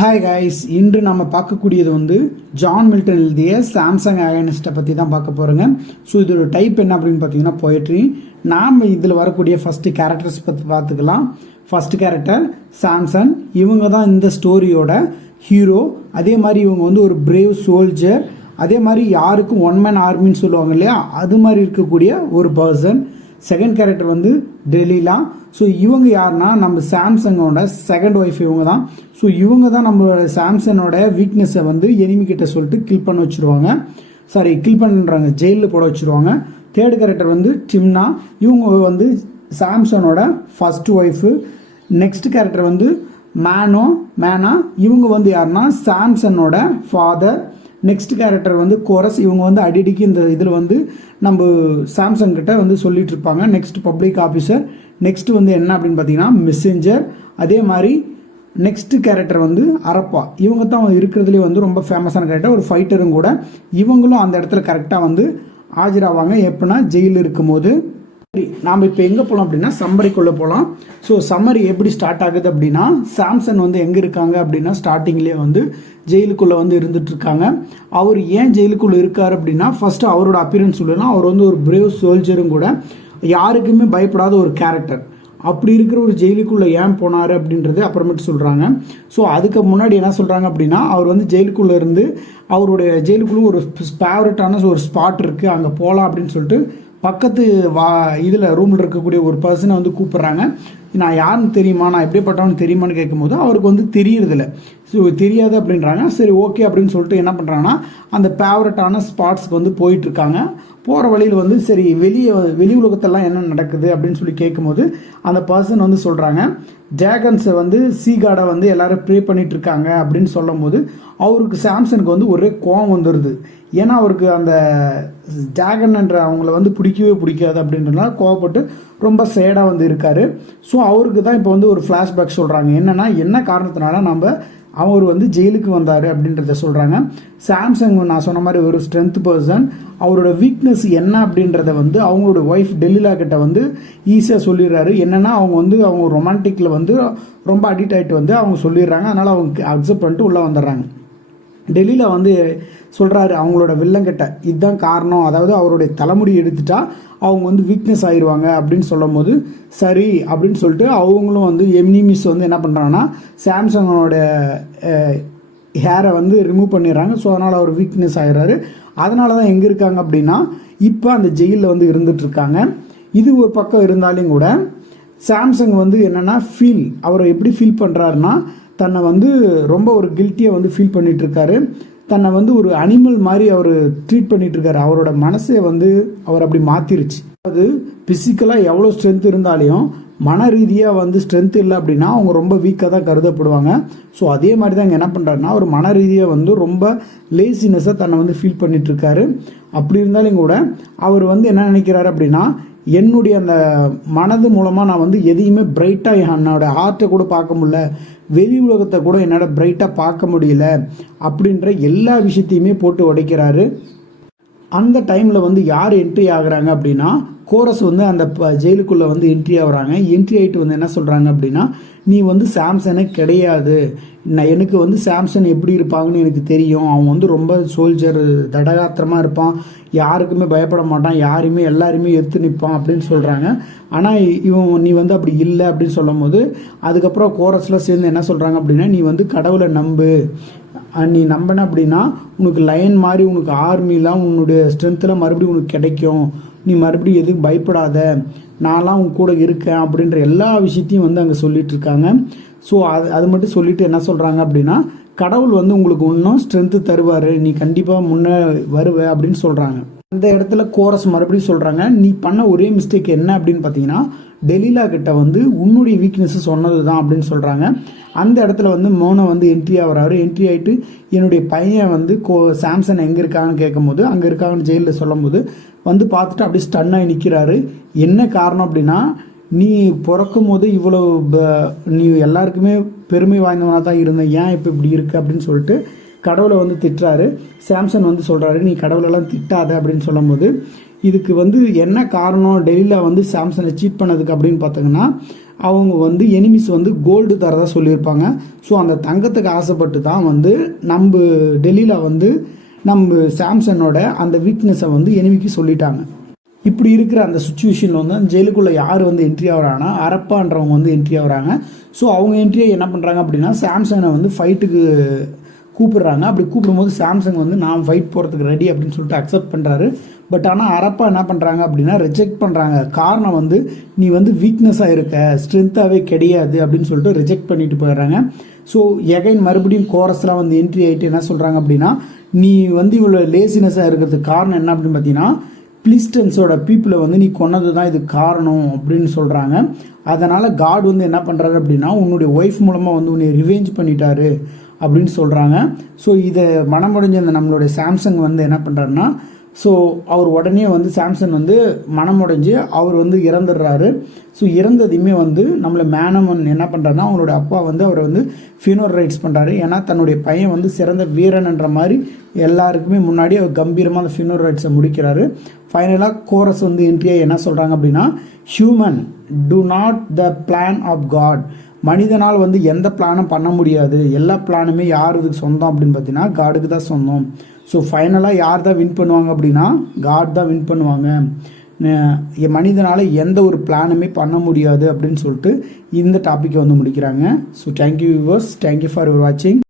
Hi guys, இன்று நம்ம பார்க்கக்கூடியது வந்து ஜான் மில்டன் எழுதிய சாம்சங் அகனிஸ்ட்டை பற்றி தான் பார்க்க போகிறோங்க. ஸோ இதோட டைப் என்ன அப்படின்னு பார்த்தீங்கன்னா போயட்ரி. நாம் இதில் வரக்கூடிய ஃபஸ்ட்டு கேரக்டர்ஸ் பற்றி பார்த்துக்கலாம். First character Samson. இவங்க தான் இந்த ஸ்டோரியோட ஹீரோ. அதே மாதிரி இவங்க வந்து ஒரு பிரேவ் சோல்ஜர். அதே மாதிரி யாருக்கும் ஒன் மேன் ஆர்மின்னு சொல்லுவாங்க இல்லையா, அது மாதிரி இருக்கக்கூடிய ஒரு பர்சன். செகண்ட் கேரக்டர் வந்து டெலிலா. ஸோ இவங்க யாருன்னா நம்ம சாம்சங்கோட செகண்ட் ஒய்ஃப் இவங்க தான். ஸோ இவங்க தான் நம்மளோட சாம்சனோட வீக்னஸை வந்து எனிமிக்கிட்ட சொல்லிட்டு கில் பண்ண வச்சுருவாங்க. கில் பண்ணுறாங்க, ஜெயிலில் போட வச்சுருவாங்க. தேர்ட் கேரக்டர் வந்து டிம்னா. இவங்க வந்து சாம்சனோட ஃபர்ஸ்ட் ஒய்ஃபு. நெக்ஸ்ட் கேரக்டர் வந்து மேனா. இவங்க வந்து யாருன்னா சாம்சனோட ஃபாதர். நெக்ஸ்ட் கேரக்டர் வந்து கோரஸ். இவங்க வந்து அடிக்கடி இந்த இதில் வந்து நம்ம சாம்சங் கிட்ட வந்து சொல்லிட்டு இருப்பாங்க. Next public officer. நெக்ஸ்ட் வந்து என்ன அப்படின்னு பார்த்தீங்கன்னா மெசேஞ்சர். அதே மாதிரி நெக்ஸ்ட் கேரக்டர் வந்து அரப்பா. இவங்க தான் இருக்கிறதுலே வந்து ரொம்ப ஃபேமஸான கேரக்டர், ஒரு ஃபைட்டரும் கூட. இவங்களும் அந்த இடத்துல கரெக்டாக வந்து ஆஜராவாங்க எப்படின்னா ஜெயிலில் இருக்கும்போது. நாம் இப்போ எங்கே போகலாம் அப்படின்னா சம்மரிக்குள்ளே போகலாம். ஸோ சம்மரி எப்படி ஸ்டார்ட் ஆகுது அப்படின்னா, சாம்சன் வந்து எங்கே இருக்காங்க அப்படின்னா ஸ்டார்டிங்லேயே வந்து ஜெயிலுக்குள்ளே வந்து இருந்துட்டு இருக்காங்க. அவர் ஏன் ஜெயிலுக்குள்ளே இருக்கார் அப்படின்னா, ஃபஸ்ட்டு அவரோட அப்பியரன்ஸ் சொல்லலாம். அவர் வந்து ஒரு பிரேவ் சோல்ஜரும் கூட, யாருக்குமே பயப்படாத ஒரு கேரக்டர். அப்படி இருக்கிற ஒரு ஜெயிலுக்குள்ளே ஏன் போனார் அப்படின்றது அப்புறமேட்டு சொல்கிறாங்க. ஸோ அதுக்கு முன்னாடி என்ன சொல்கிறாங்க அப்படின்னா, அவர் வந்து ஜெயிலுக்குள்ளே இருந்து அவருடைய ஜெயிலுக்குள்ளே ஒரு ஃபேவரட்டான ஒரு ஸ்பாட் இருக்குது, அங்கே போகலாம் அப்படின்னு சொல்லிட்டு பக்கத்து இதில் ரூமில் இருக்கக்கூடிய ஒரு பர்சனை வந்து கூப்பிட்றாங்க. நான் யாருன்னு தெரியுமா, நான் எப்படிப்பட்டவன்னு தெரியுமான்னு கேட்கும்போது அவருக்கு வந்து தெரியறதில்ல. ஸோ தெரியாது அப்படின்றாங்க. சரி ஓகே அப்படின்னு சொல்லிட்டு என்ன பண்ணுறாங்கன்னா, அந்த ஃபேவரட்டான ஸ்பாட்ஸ்க்கு வந்து போயிட்டுருக்காங்க. போகிற வழியில் வந்து சரி வெளி உலகத்தெல்லாம் என்ன நடக்குது அப்படின்னு சொல்லி கேட்கும்போது அந்த பர்சன் வந்து சொல்கிறாங்க, டிராகன்ஸை வந்து சீகாடை வந்து எல்லாரும் ப்ரே பண்ணிட்டு இருக்காங்க அப்படின்னு சொல்லும் போது அவருக்கு சாம்சனுக்கு வந்து ஒரே கோவம் வந்துடுது. ஏன்னா அவருக்கு அந்த டிராகன்ன்ற அவங்கள வந்து பிடிக்காது அப்படின்றதுனால கோவப்பட்டு ரொம்ப சேடாக வந்து இருக்காரு. ஸோ அவருக்கு தான் இப்போ வந்து ஒரு ஃப்ளாஷ்பேக் சொல்கிறாங்க. என்னென்னா என்ன காரணத்தினால அவர் வந்து ஜெயிலுக்கு வந்தார் அப்படின்றத சொல்கிறாங்க. சாம்சங் நான் சொன்ன மாதிரி ஒரு ஸ்ட்ரென்த் பர்சன். அவரோட வீக்னஸ் என்ன அப்படின்றத வந்து அவங்களோட ஒய்ஃப் டெலிலா கிட்ட வந்து ஈஸியாக சொல்லிடுறாரு. என்னென்னா அவங்க ரொமான்டிக்கில் வந்து ரொம்ப அடிக்ட் ஆகிட்டு வந்து அவங்க சொல்லிடுறாங்க. அதனால் அவங்க அக்செப்ட் பண்ணிட்டு உள்ளே வந்துடுறாங்க. டெல்லியில வந்து சொல்கிறாரு அவங்களோட வில்லங்கிட்ட, இதுதான் காரணம், அதாவது அவருடைய தலைமுடி எடுத்துட்டா அவங்க வந்து வீக்னஸ் ஆயிடுவாங்க அப்படின்னு சொல்லும் போது சரி அப்படின்னு சொல்லிட்டு அவங்களும் வந்து எனிமீஸ் வந்து என்ன பண்ணுறாங்கன்னா சாம்சங்கோட ஹேரை வந்து ரிமூவ் பண்ணிடுறாங்க. ஸோ அதனால் அவர் வீக்னஸ் ஆகிடுறாரு. அதனால தான் எங்கே இருக்காங்க அப்படின்னா இப்போ அந்த ஜெயிலில் வந்து இருந்துகிட்ருக்காங்க. இது ஒரு பக்கம் இருந்தாலும் கூட சாம்சங் வந்து என்னென்னா அவரை எப்படி ஃபீல் பண்ணுறாருன்னா, தன்னை வந்து ரொம்ப ஒரு கில்ட்டியை வந்து ஃபீல் பண்ணிகிட்ருக்காரு. தன்னை வந்து ஒரு அனிமல் மாதிரி அவர் ட்ரீட் பண்ணிகிட்ருக்காரு. அவரோட மனசை வந்து அவர் அப்படி மாற்றிருச்சு. அது ஃபிசிக்கலாக எவ்வளோ ஸ்ட்ரென்த் இருந்தாலையும் மன ரீதியாக வந்து ஸ்ட்ரென்த் இல்லை அப்படின்னா அவங்க ரொம்ப வீக்காக தான் கருதப்படுவாங்க. ஸோ அதே மாதிரி தான் இங்கே என்ன பண்ணுறாருன்னா, ஒரு மன ரீதியாக வந்து ரொம்ப லேசினஸாக தன்னை வந்து ஃபீல் பண்ணிகிட்ருக்காரு. அப்படி இருந்தாலும் கூட அவர் வந்து என்ன நினைக்கிறாரு அப்படின்னா, என்னுடைய அந்த மனது மூலமாக நான் வந்து எதையுமே பிரைட்டாக என்னோட ஹார்ட்டை கூட பார்க்க முடியல, வெளி உலகத்தை கூட என்னால் பிரைட்டாக பார்க்க முடியல அப்படின்ற எல்லா விஷயத்தையுமே போட்டு உடைக்கிறாரு. அந்த டைமில் வந்து யார் என்ட்ரி ஆகுறாங்க அப்படின்னா கோரஸ் வந்து அந்த ஜெயிலுக்குள்ளே வந்து என்ட்ரி ஆகுறாங்க. என்ட்ரி ஆகிட்டு வந்து என்ன சொல்கிறாங்க அப்படின்னா, நீ வந்து சாம்சனே கிடையாது, எனக்கு வந்து சாம்சன் எப்படி இருப்பாங்கன்னு எனக்கு தெரியும். அவன் வந்து ரொம்ப சோல்ஜர், தடகாத்திரமாக இருப்பான், யாருக்குமே பயப்பட மாட்டான், எல்லாருமே எடுத்து நிற்பான் அப்படின்னு சொல்கிறாங்க. ஆனால் நீ வந்து அப்படி இல்லை அப்படின்னு சொல்லும் போது அதுக்கப்புறம் கோரஸில் சேர்ந்து என்ன சொல்கிறாங்க அப்படின்னா, நீ வந்து கடவுளை நம்பு, நீ நம்பின அப்படின்னா உனக்கு லைன் மாதிரி உனக்கு ஆர்மிலாம் உன்னுடைய ஸ்ட்ரென்த்தில் மறுபடியும் உனக்கு கிடைக்கும், நீ மறுபடியும் எதுவும் பயப்படாத, நான்லாம் உன் கூட இருக்கேன் அப்படின்ற எல்லா விஷயத்தையும் வந்து அங்கே சொல்லிட்டு இருக்காங்க. ஸோ அது மட்டும் சொல்லிட்டு என்ன சொல்கிறாங்க அப்படின்னா, கடவுள் வந்து உங்களுக்கு இன்னும் ஸ்ட்ரென்த்து தருவார், நீ கண்டிப்பாக முன்னே வருவ அப்படின்னு சொல்கிறாங்க. அந்த இடத்துல கோரஸ் மறுபடியும் சொல்கிறாங்க, நீ பண்ண ஒரே மிஸ்டேக் என்ன அப்படின்னு பார்த்தீங்கன்னா, டெலிலா கிட்ட வந்து உன்னுடைய வீக்னஸ் சொன்னது தான் அப்படின்னு சொல்கிறாங்க. அந்த இடத்துல வந்து மோனோ வந்து என்ட்ரி ஆகிறாரு. என்ட்ரி ஆகிட்டு என்னுடைய பையன் வந்து சாம்சன் எங்கே இருக்காங்கன்னு கேட்கும்போது அங்கே இருக்காங்கன்னு ஜெயிலில் சொல்லும் போது வந்து பார்த்துட்டு அப்படியே ஸ்டன் ஆகி நிற்கிறாரு. என்ன காரணம் அப்படின்னா, நீ பிறக்கும் போது இவ்வளோ நீ எல்லாருக்குமே பெருமை வாய்ந்தவனாக தான் இருந்தேன், ஏன் இப்போ இப்படி இருக்கு அப்படின்னு சொல்லிட்டு கடவுளை வந்து திட்டுறாரு. சாம்சன் வந்து சொல்கிறாரு, நீ கடவுளெல்லாம் திட்டாத அப்படின்னு சொல்லும் போது இதுக்கு வந்து என்ன காரணம், டெல்லியில் வந்து சாம்சனை சீட் பண்ணதுக்கு அப்படின்னு பார்த்தீங்கன்னா, அவங்க வந்து எனிமிஸ் வந்து கோல்டு தரதா சொல்லியிருப்பாங்க. ஸோ அந்த தங்கத்துக்கு ஆசைப்பட்டு தான் வந்து நம்ம டெல்லியில் வந்து நம்ம சாம்சனோட அந்த வீக்னஸை வந்து எனிமிக்கு சொல்லிட்டாங்க. இப்படி இருக்கிற அந்த சுச்சுவேஷனில் வந்து அந்த ஜெயிலுக்குள்ளே யார் வந்து என்ட்ரி ஆகிறாங்கன்னா அரப்பான்றவங்க வந்து என்ட்ரி ஆகிறாங்க. ஸோ அவங்க என்ட்ரியை என்ன பண்ணுறாங்க அப்படின்னா சாம்சனை வந்து ஃபைட்டுக்கு கூப்பிடுறாங்க. அப்படி கூப்பிடும்போது சாம்சங் வந்து நான் ஃபைட் போகிறதுக்கு ரெடி அப்படின்னு சொல்லிட்டு அக்செப்ட் பண்ணுறாரு. பட் ஆனால் அரப்பா என்ன பண்ணுறாங்க அப்படின்னா ரிஜெக்ட் பண்ணுறாங்க. காரணம் வந்து நீ வந்து வீக்னஸாக இருக்க, ஸ்ட்ரென்த்தாகவே கிடையாது அப்படின்னு சொல்லிட்டு ரிஜெக்ட் பண்ணிட்டு போயிடுறாங்க. ஸோ எகைன் மறுபடியும் கோரஸ்லாம் வந்து என்ட்ரி ஆகிட்டு என்ன சொல்கிறாங்க அப்படின்னா நீ வந்து இவ்வளோ லேசினஸாக இருக்கிறதுக்கு காரணம் என்ன அப்படின்னு பார்த்தீங்கன்னா பிலிஸ்டன்ஸோட பீப்புளை வந்து நீ கொன்னது தான் இது காரணம் அப்படின்னு சொல்கிறாங்க. அதனால் காட் வந்து என்ன பண்ணுறாரு அப்படின்னா உன்னுடைய ஒய்ஃப் மூலமாக வந்து உன்னை ரிவெஞ்ச் பண்ணிட்டாரு அப்படின்னு சொல்கிறாங்க. ஸோ இதை மனமுடைஞ்ச அந்த நம்மளுடைய சாம்சங் வந்து என்ன பண்ணுறாருன்னா ஸோ அவர் உடனே வந்து சாம்சங் வந்து மனமுடைஞ்சு அவர் வந்து இறந்துடுறாரு. ஸோ இறந்ததையுமே வந்து நம்மளை மேனமன் என்ன பண்ணுறாருன்னா அவங்களோட அப்பா வந்து அவரை வந்து ஃபியூனர் ரைட்ஸ் பண்ணுறாரு. ஏன்னா தன்னுடைய பையன் வந்து சிறந்த வீரன்ன்ற மாதிரி எல்லாருக்குமே முன்னாடி அவர் கம்பீரமாக அந்த ஃபியூனர் ரைட்ஸை முடிக்கிறாரு. ஃபைனலாக கோரஸ் வந்து என்ட்ரியாக என்ன சொல்கிறாங்க அப்படின்னா human do not the plan of God. மனிதனால் வந்து எந்த பிளானும் பண்ண முடியாது, எல்லா பிளானுமே யாருக்கு சொந்தம் அப்படின்னு பார்த்தீங்கன்னா காடுக்கு தான் சொந்தம். ஸோ ஃபைனலாக யார் தான் வின் பண்ணுவாங்க அப்படின்னா காட் தான் வின் பண்ணுவாங்க. மனிதனால் எந்த ஒரு பிளானுமே பண்ண முடியாது அப்படின்னு சொல்லிட்டு இந்த டாப்பிக்கை வந்து முடிக்கிறாங்க. So thank you viewers, thank you for your வாட்சிங்.